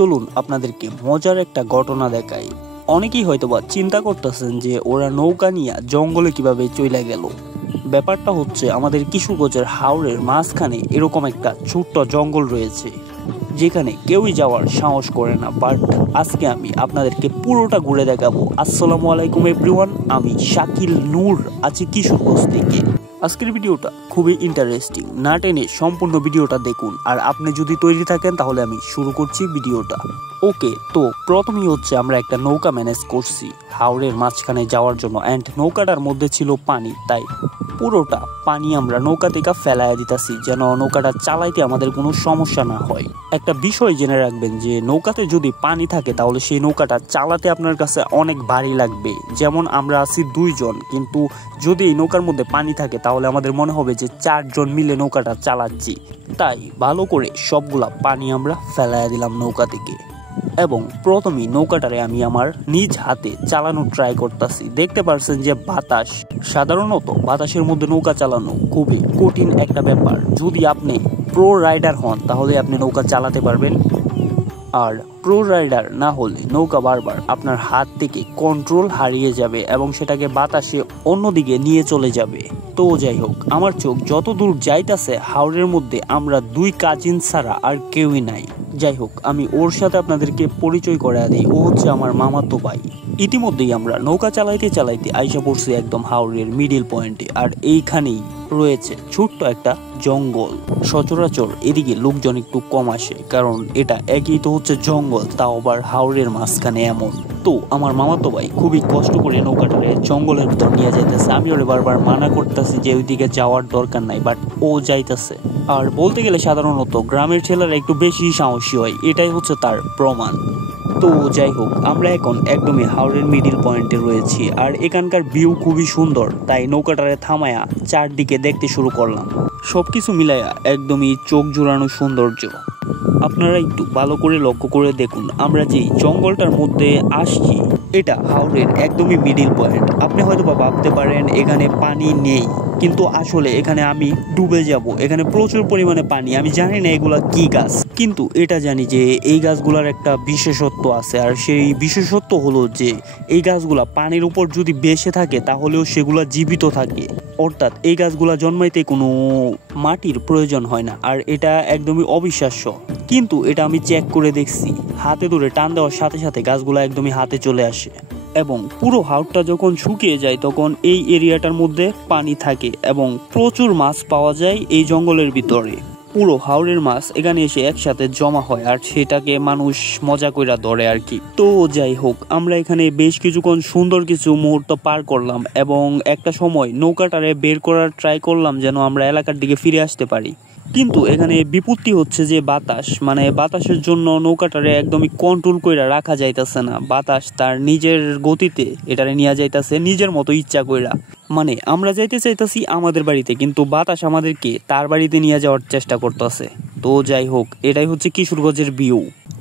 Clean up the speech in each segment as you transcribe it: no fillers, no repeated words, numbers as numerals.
চলুন আপনাদেরকে মজার একটা ঘটনা দেখাই। অনেকেই হয়তোবা চিন্তা করতেছেন যে ওরা নৌকা নিয়ে জঙ্গলে কিভাবে চলে গেল। ব্যাপারটা হচ্ছে আমাদের কিশোরগঞ্জের হাওরের মাঝখানে এরকম একটা ছোট্ট জঙ্গল রয়েছে যেখানে কেউই যাওয়ার সাহস করে না। বাট আজকে আমি আপনাদেরকে পুরোটা ঘুরে দেখাবো। আসসালামু আলাইকুম এভরিওয়ান, আমি শাকিল নূর আছি কিশোরগঞ্জ থেকে। আজকের ভিডিওটা খুবই ইন্টারেস্টিং, না টেনে সম্পূর্ণ ভিডিওটা দেখুন। আর আপনি যদি তৈরি থাকেন তাহলে আমি শুরু করছি ভিডিওটা। ওকে, তো প্রথমেই হচ্ছে আমরা একটা নৌকা ম্যানেজ করছি হাওরের মাঝখানে যাওয়ার জন্য। অ্যান্ড নৌকাটার মধ্যে ছিল পানি, তাই পুরোটা পানি আমরা নৌকা থেকে ফেলাইয়া দিতেছি যেন নৌকাটা চালাইতে আমাদের কোনো সমস্যা না হয়। একটা বিষয় জেনে রাখবেন যে নৌকাতে যদি পানি থাকে তাহলে সেই নৌকাটা চালাতে আপনার কাছে অনেক ভারী লাগবে। যেমন আমরা আছি 2 জন, কিন্তু যদি এই নৌকার মধ্যে পানি থাকে তাহলে আমাদের মনে হবে যে 4 জন মিলে নৌকাটা চালাচ্ছি। তাই ভালো করে সবগুলা পানি আমরা ফেলাইয়া দিলাম নৌকা থেকে। এবং প্রথমেই নৌকাটারে আমি আমার নিজ হাতে চালানোর ট্রাই করতেছি। দেখতে পারছেন যে বাতাস, সাধারণত বাতাসের মধ্যে নৌকা চালানো খুবই কঠিন একটা ব্যাপার। যদি আপনি প্রো রাইডার হন তাহলে আপনি নৌকা চালাতে পারবেন, আর প্রো রাইডার না হলে নৌকা বারবার আপনার হাত থেকে কন্ট্রোল হারিয়ে যাবে এবং সেটাকে বাতাসে অন্যদিকে নিয়ে চলে যাবে। তো যাই হোক, আমার চোখ যত দূর যাইতাছে হাওরের মধ্যে আমরা 2 কাজিন ছাড়া আর কেউই নাই। যাই হোক, আমি ওর সাথে আপনাদেরকে পরিচয় করায় দিই। ও হচ্ছে আমার মামাতো ভাই। ইতিমধ্যেই আমরা নৌকা চালাইতে চালাইতে আইসা পড়ছি একদম হাওরের মিডিল পয়েন্টে। আর এইখানেই রয়েছে ছোট্ট একটা জঙ্গল। সচরাচর এদিকে লোকজন একটু কম আসে, কারণ এটা একই তো হচ্ছে জঙ্গল, তাও আবার হাওরের মাঝখানে এমন। তো আমার মামাতো ভাই খুবই কষ্ট করে নৌকাটারে জঙ্গলের ভিতর নিয়ে যাইতেছে। আমি ওরে বারবার মানা করতেছি যে ওইদিকে যাওয়ার দরকার নাই, বাট ও যাইতেছে। আর বলতে গেলে সাধারণত গ্রামের ছেলেরা একটু বেশি সাহসী হয়, এটাই হচ্ছে তার প্রমাণ। তো যাই হোক, আমরা এখন একদমই হাওরের মিডিল পয়েন্টে রয়েছি। আর এখানকার ভিউ খুবই সুন্দর, তাই নৌকাটারে থামায়া চারদিকে দেখতে শুরু করলাম। সবকিছু মিলাইয়া একদমই চোখ জুড়ানো সৌন্দর্য। আপনারা একটু ভালো করে লক্ষ্য করে দেখুন, আমরা যেই জঙ্গলটার মধ্যে আসছি এটা হাওরের একদমই মিডিল পয়েন্ট। আপনি হয়তো বা ভাবতে পারেন এখানে পানি নেই, কিন্তু আসলে এখানে আমি ডুবে যাব। এখানে প্রচুর পরিমাণে পানি। আমি জানি না এগুলা কি গাছ, কিন্তু এটা জানি যে এই গাছগুলার একটা বিশেষত্ব আছে। আর সেই বিশেষত্ব হলো যে এই গাছগুলা পানির উপর যদি বেসে থাকে তাহলেও সেগুলা জীবিত থাকে। অর্থাৎ এই গাছগুলা জন্মাইতে কোনো মাটির প্রয়োজন হয় না। আর এটা একদমই অবিশ্বাস্য, কিন্তু এটা আমি চেক করে দেখছি। হাতে ধরে টান দেওয়ার সাথে সাথে গাছগুলা একদমই হাতে চলে আসে। এবং পুরো হাওরটা যখন শুকিয়ে যায় তখন এই এরিয়াটার মধ্যে পানি থাকে এবং প্রচুর মাছ পাওয়া যায় এই জঙ্গলের ভিতরে। পুরো হাওরের মাছ এখানে এসে একসাথে জমা হয় আর সেটাকে মানুষ মজা কইরা ধরে আর কি। তো যাই হোক, আমরা এখানে বেশ কিছুক্ষণ সুন্দর কিছু মুহূর্ত পার করলাম এবং একটা সময় নৌকাটারে বের করার ট্রাই করলাম যেন আমরা এলাকার দিকে ফিরে আসতে পারি। কিন্তু এখানে বিপত্তি হচ্ছে যে বাতাস, মানে বাতাসের জন্য নৌকাটারে একদমই কন্ট্রোল কইরা রাখা যাইতাছে না। বাতাস তার নিজের গতিতে এটারে নিয়ে যাইতাছে নিজের মতো ইচ্ছা কইরা। মানে আমরা যাইতে চাইতাছি আমাদের বাড়িতে, কিন্তু বাতাস আমাদেরকে তার বাড়িতে নিয়ে যাওয়ার চেষ্টা করতেছে। তো যাই হোক, এটাই হচ্ছে কিশোরগঞ্জের ভিউ।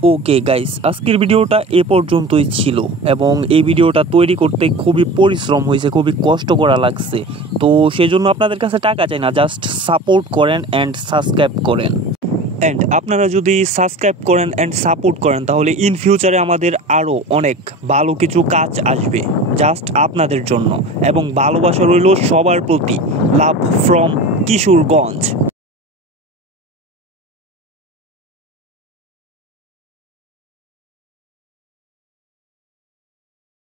ওকে গাইস, আজকের ভিডিওটা এ পর্যন্তই ছিল এবং এই ভিডিওটা তৈরি করতে খুবই পরিশ্রম হয়েছে, খুবই কষ্ট করা লাগছে। তো সেজন্য আপনাদের কাছে টাকা চাই না, জাস্ট সাপোর্ট করেন অ্যান্ড সাবস্ক্রাইব করেন। অ্যান্ড আপনারা যদি সাবস্ক্রাইব করেন অ্যান্ড সাপোর্ট করেন তাহলে ইন ফিউচারে আমাদের আরও অনেক ভালো কিছু কাজ আসবে জাস্ট আপনাদের জন্য। এবং ভালোবাসা রইল সবার প্রতি। Love from Kishoreganj.